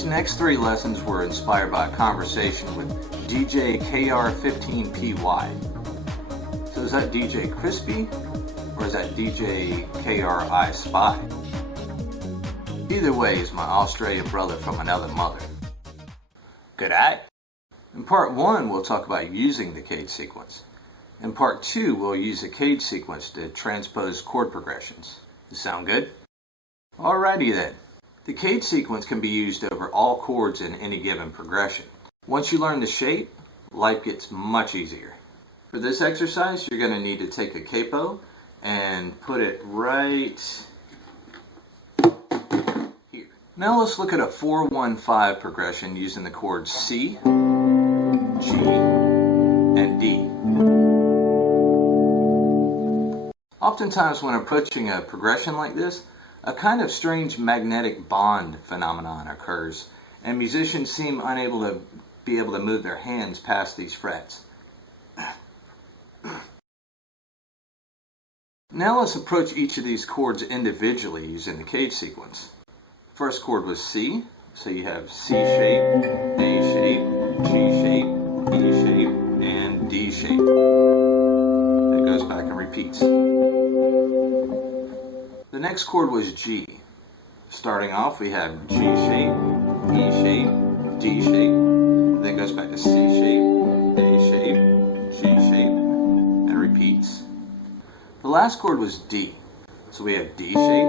These next 3 lessons were inspired by a conversation with DJ KR15PY. So is that DJ Crispy or is that DJ KRI Spy? Either way, he's my Australian brother from another mother. G'day! In part 1, we'll talk about using the CAGED sequence. In part 2, we'll use the CAGED sequence to transpose chord progressions. Does sound good? Alrighty then. The CAGED sequence can be used over all chords in any given progression. Once you learn the shape, life gets much easier. For this exercise, you're going to need to take a capo and put it right here. Now let's look at a 4-1-5 progression using the chords C, G, and D. Oftentimes when approaching a progression like this, a kind of strange magnetic bond phenomenon occurs, and musicians seem unable to move their hands past these frets. Now let's approach each of these chords individually using the CAGED sequence. First chord was C, so you have C shape, A shape, G shape, E shape, and D shape. It goes back and repeats. The next chord was G. Starting off, we have G shape, E shape, D shape, then goes back to C shape, A shape, G shape, and repeats. The last chord was D. So we have D shape,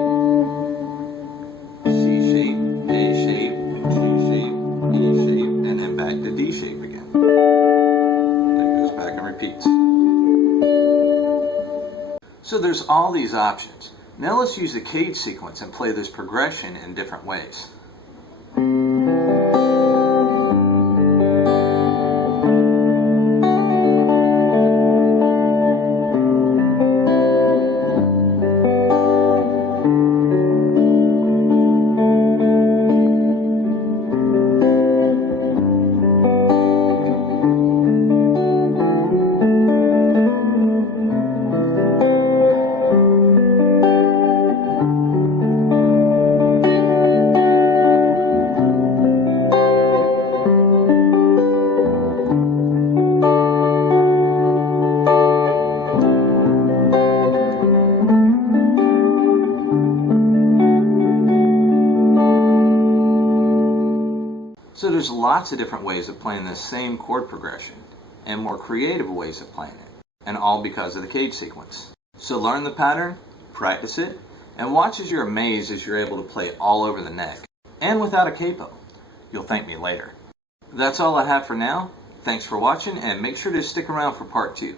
C shape, A shape, G shape, E shape, and then back to D shape again. Then it goes back and repeats. So there's all these options. Now let's use the CAGED sequence and play this progression in different ways. So there's lots of different ways of playing the same chord progression, and more creative ways of playing it, and all because of the CAGED sequence. So learn the pattern, practice it, and watch as you're amazed as you're able to play all over the neck, and without a capo. You'll thank me later. That's all I have for now. Thanks for watching, and make sure to stick around for part 2.